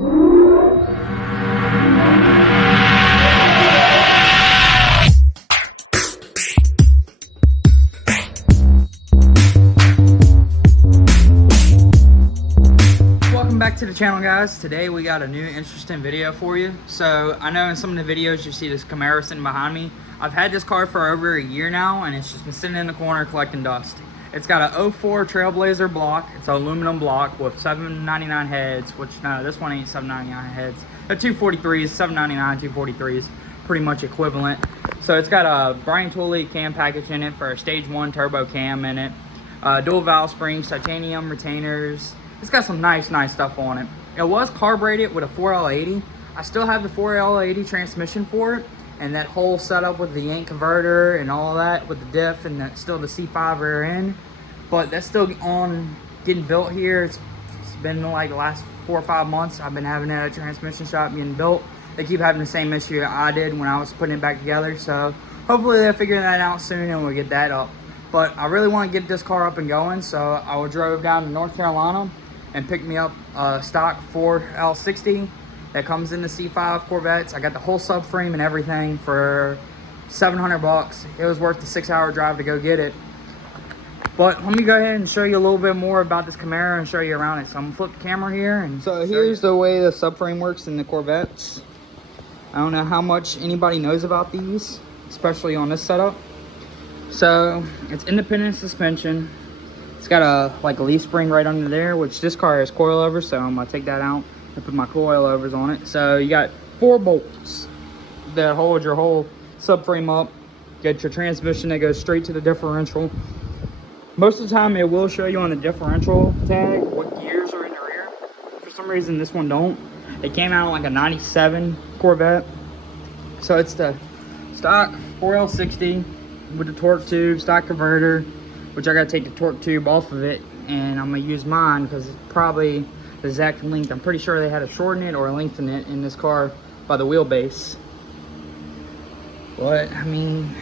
Welcome back to the channel, guys. Today we got a new interesting video for you. So I know in some of the videos you see this Camaro sitting behind me. I've had this car for over a year now, and it's just been sitting in the corner collecting dust. It's got a 04 Trailblazer block. It's an aluminum block with 799 heads, which no, this one ain't 799 heads. The 243s, 799, 243s, pretty much equivalent. So it's got a Brian Tooley cam package in it for a stage 1 turbo cam in it. Dual valve springs, titanium retainers. It's got some nice stuff on it. It was carbureted with a 4L80. I still have the 4L80 transmission for it, and that whole setup with the yank converter and all that with the diff and still the C5 rear end. But that's still on getting built here. It's been like the last 4 or 5 months I've been having that at a transmission shop getting built. They keep having the same issue I did when I was putting it back together. So hopefully they'll figure that out soon and we'll get that up. But I really want to get this car up and going, so I drove down to North Carolina and picked me up a stock Ford L60 that comes in the C5 Corvettes. I got the whole subframe and everything for $700. It was worth the 6-hour drive to go get it. But let me go ahead and show you a little bit more about this Camaro and show you around it. So I'm gonna flip the camera here and so here's the way the subframe works in the Corvettes. I don't know how much anybody knows about these, especially on this setup. So it's independent suspension. It's got a leaf spring right under there, which this car has coilovers, so I'm gonna take that out and put my coilovers on it. So you got 4 bolts that hold your whole subframe up. Get your transmission that goes straight to the differential. Most of the time it will show you on the differential tag what gears are in the rear. For some reason this one don't. It came out like a 97 Corvette. So it's the stock 4L60 with the torque tube, stock converter, which I gotta take the torque tube off of it, and I'm gonna use mine because it's probably the exact length. I'm pretty sure they had to shorten it or lengthen it in this car by the wheelbase. But I mean,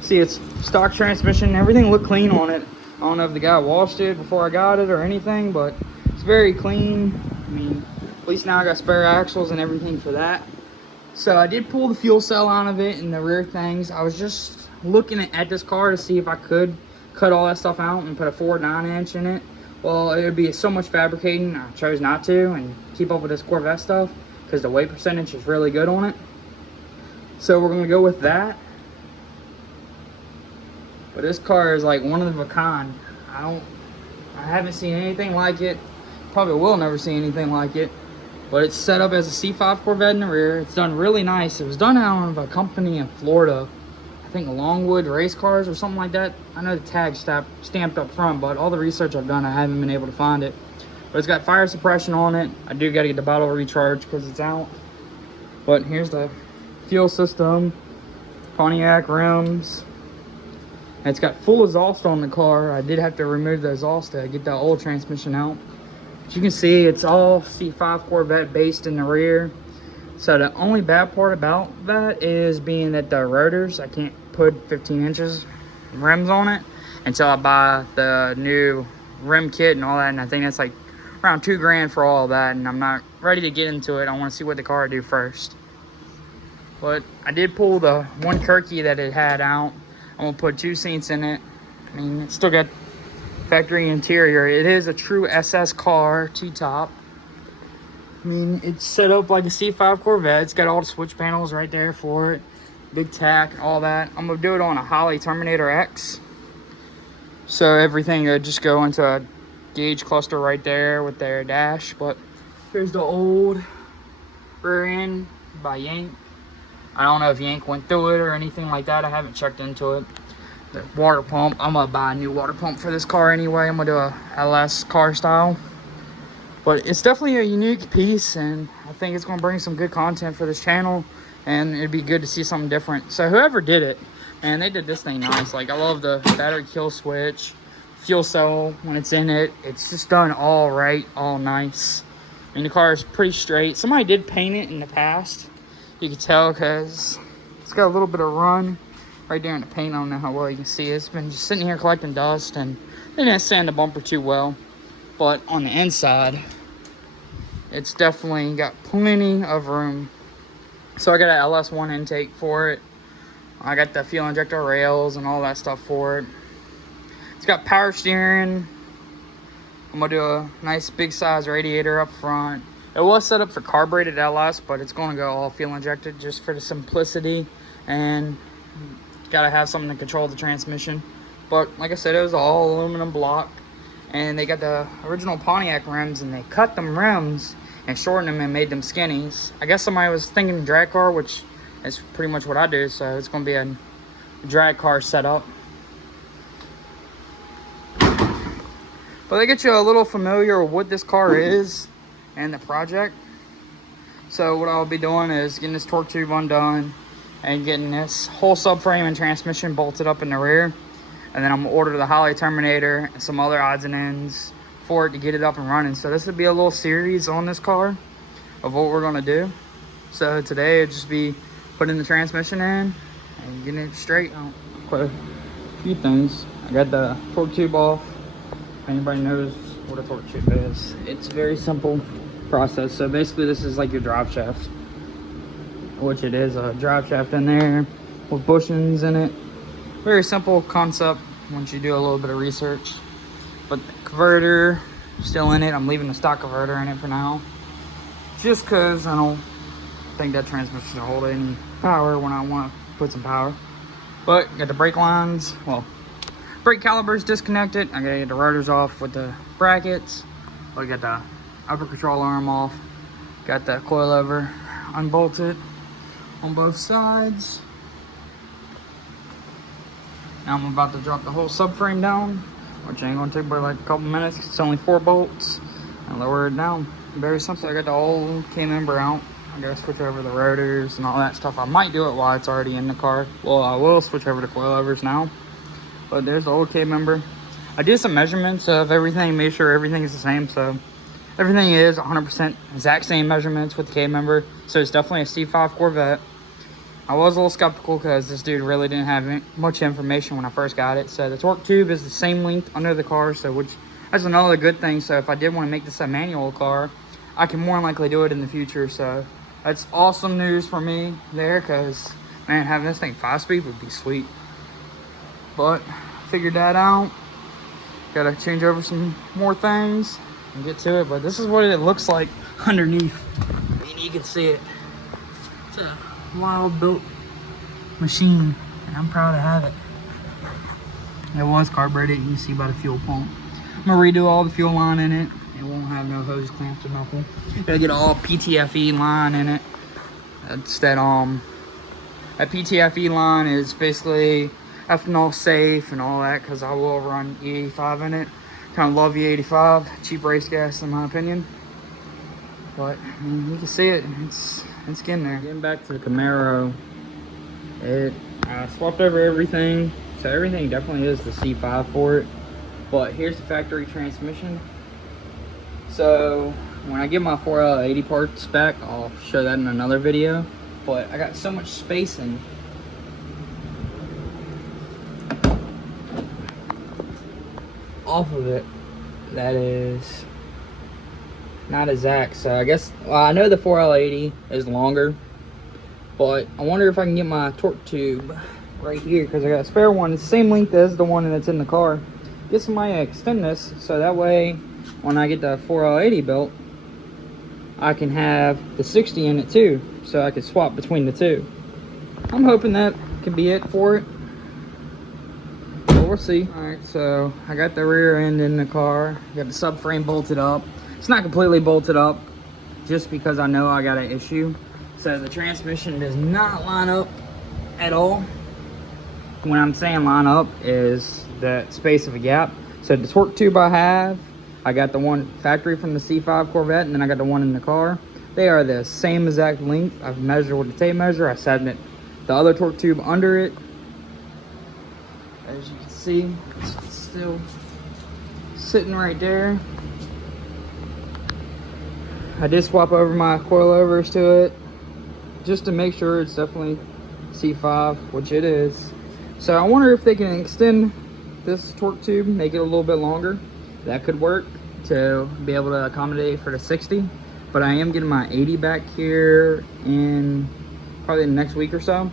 see, it's stock transmission. Everything looked clean on it. I don't know if the guy washed it before I got it or anything, but it's very clean. I mean, at least now I got spare axles and everything for that. So I did pull the fuel cell out of it and the rear things. I was just looking at this car to see if I could cut all that stuff out and put a 4 9-inch in it. Well, it would be so much fabricating. I chose not to and keep up with this Corvette stuff because the weight percentage is really good on it. So we're gonna go with that. But this car is like one of a kind. I haven't seen anything like it. Probably will never see anything like it. But it's set up as a C5 Corvette in the rear. It's done really nice. It was done out of a company in Florida. I think Longwood Race Cars or something like that. I know the tag stamped up front, but all the research I've done, I haven't been able to find it. But it's got fire suppression on it. I do got to get the bottle recharged because it's out. But here's the fuel system, Pontiac rims. And it's got full exhaust on the car. I did have to remove the exhaust to get the old transmission out. As you can see, it's all C5 Corvette based in the rear. So the only bad part about that is being that the rotors, I can't put 15 inches rims on it until I buy the new rim kit and all that. And I think that's like around $2 grand for all of that. And I'm not ready to get into it. I want to see what the car will do first. But I did pull the one Kirky that it had out. I'm gonna put 2 seats in it. I mean, it's still got factory interior. It is a true SS car, T-top. I mean, it's set up like a C5 Corvette. It's got all the switch panels right there for it. Big tack, all that. I'm gonna do it on a Holley Terminator X. So everything would just go into a gauge cluster right there with their dash. But here's the old rear end by Yank. I don't know if Yank went through it or anything like that. I haven't checked into it. The water pump, I'm gonna buy a new water pump for this car anyway. I'm gonna do a LS car style. But it's definitely a unique piece, and I think it's gonna bring some good content for this channel, and it'd be good to see something different. So whoever did it, man, they did this thing nice. Like, I love the battery kill switch, fuel cell when it's in it. It's just done all right, all nice. I mean, the car is pretty straight. Somebody did paint it in the past. You can tell because it's got a little bit of run right there in the paint. I don't know how well you can see it. It's been just sitting here collecting dust, and they didn't sand the bumper too well. But on the inside, it's definitely got plenty of room. So I got an LS1 intake for it. I got the fuel injector rails and all that stuff for it. It's got power steering. I'm gonna do a nice big size radiator up front. It was set up for carbureted LS, but it's gonna go all fuel injected just for the simplicity, and gotta have something to control the transmission. But like I said, it was all aluminum block, and they got the original Pontiac rims, and they cut them rims and shortened them and made them skinnies. I guess somebody was thinking drag car, which is pretty much what I do, so it's gonna be a drag car setup. But they get you a little familiar with what this car is and the project. So what I'll be doing is getting this torque tube undone and getting this whole subframe and transmission bolted up in the rear. And then I'm gonna order the Holley Terminator and some other odds and ends for it to get it up and running. So this would be a little series on this car of what we're gonna do. So today it'd just be putting the transmission in and getting it straight. Quite a few things. I got the torque tube off. If anybody knows what a torque tube is, it's a very simple process. So basically this is like your drive shaft, which it is a drive shaft in there with bushings in it. Very simple concept once you do a little bit of research. But the converter still in it. I'm leaving the stock converter in it for now, just because I don't think that transmission will hold any power when I want to put some power. But got the brake lines, well, brake calipers disconnected. I gotta get the rotors off with the brackets. I got the upper control arm off. Got the coilover unbolted on both sides. Now I'm about to drop the whole subframe down, which ain't gonna take but like a couple minutes. It's only 4 bolts, and lower it down. Very simple. I got the old K-member out. I gotta switch over the rotors and all that stuff. I might do it while it's already in the car. Well, I will switch over to coilovers now. But there's the old K-member. I did some measurements of everything, made sure everything is the same. So everything is 100% exact same measurements with the K-member. So it's definitely a C5 Corvette. I was a little skeptical because this dude really didn't have much information when I first got it. So the torque tube is the same length under the car, so which that's another good thing. So if I did want to make this a manual car, I can more than likely do it in the future. So that's awesome news for me there, because man, having this thing 5-speed would be sweet. But figured that out. Gotta change over some more things and get to it. But this is what it looks like underneath. I mean, you can see it. It's a wild built machine, and I'm proud to have it. It was carbureted, you can see by the fuel pump. I'm gonna redo all the fuel line in it. It won't have no hose clamps or nothing. Gotta get all PTFE line in it. That's that PTFE line is basically ethanol safe and all that, because I will run E85 in it. Kind of love E85, cheap race gas in my opinion. But I mean, you can see it, it's getting there. Getting back to the Camaro, I swapped over everything, so everything definitely is the C5 for it. But here's the factory transmission. So when I get my 4L80 parts back, I'll show that in another video. But I got so much space in off of it that is not exact. So I guess, well, I know the 4L80 is longer, but I wonder if I can get my torque tube right here, because I got a spare one. It's the same length as the one that's in the car. Get somebody to extend this, so that way when I get the 4L80 built, I can have the 60 in it too, so I can swap between the two. I'm hoping that could be it for it, but we'll see. All right, so I got the rear end in the car. Got the subframe bolted up. It's not completely bolted up, just because I know I got an issue. So the transmission does not line up at all. When I'm saying line up, is the space of a gap. So the torque tube I got the one factory from the C5 Corvette, and then I got the one in the car. They are the same exact length. I've measured with the tape measure. I set it, the other torque tube under it. As you can see, it's still sitting right there. I did swap over my coilovers to it, just to make sure it's definitely C5, which it is. So I wonder if they can extend this torque tube, make it a little bit longer. That could work to be able to accommodate for the 60. but I am getting my 80 back here in probably the next week or so.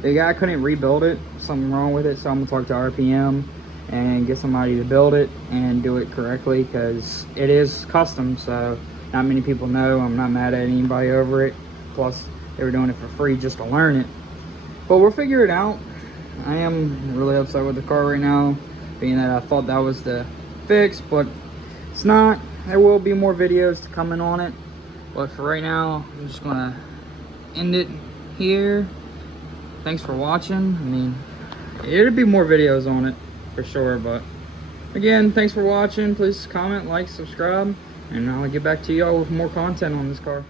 The guy couldn't rebuild it, something wrong with it, so I'm gonna talk to RPM and get somebody to build it and do it correctly, because it is custom, so not many people know. I'm not mad at anybody over it. Plus, they were doing it for free just to learn it. But we'll figure it out. I am really upset with the car right now, being that I thought that was the fix, but it's not. There will be more videos coming on it, but for right now, I'm just gonna end it here. Thanks for watching. I mean, it'll be more videos on it for sure, but again, thanks for watching. Please comment, like, subscribe, and I'll get back to y'all with more content on this car.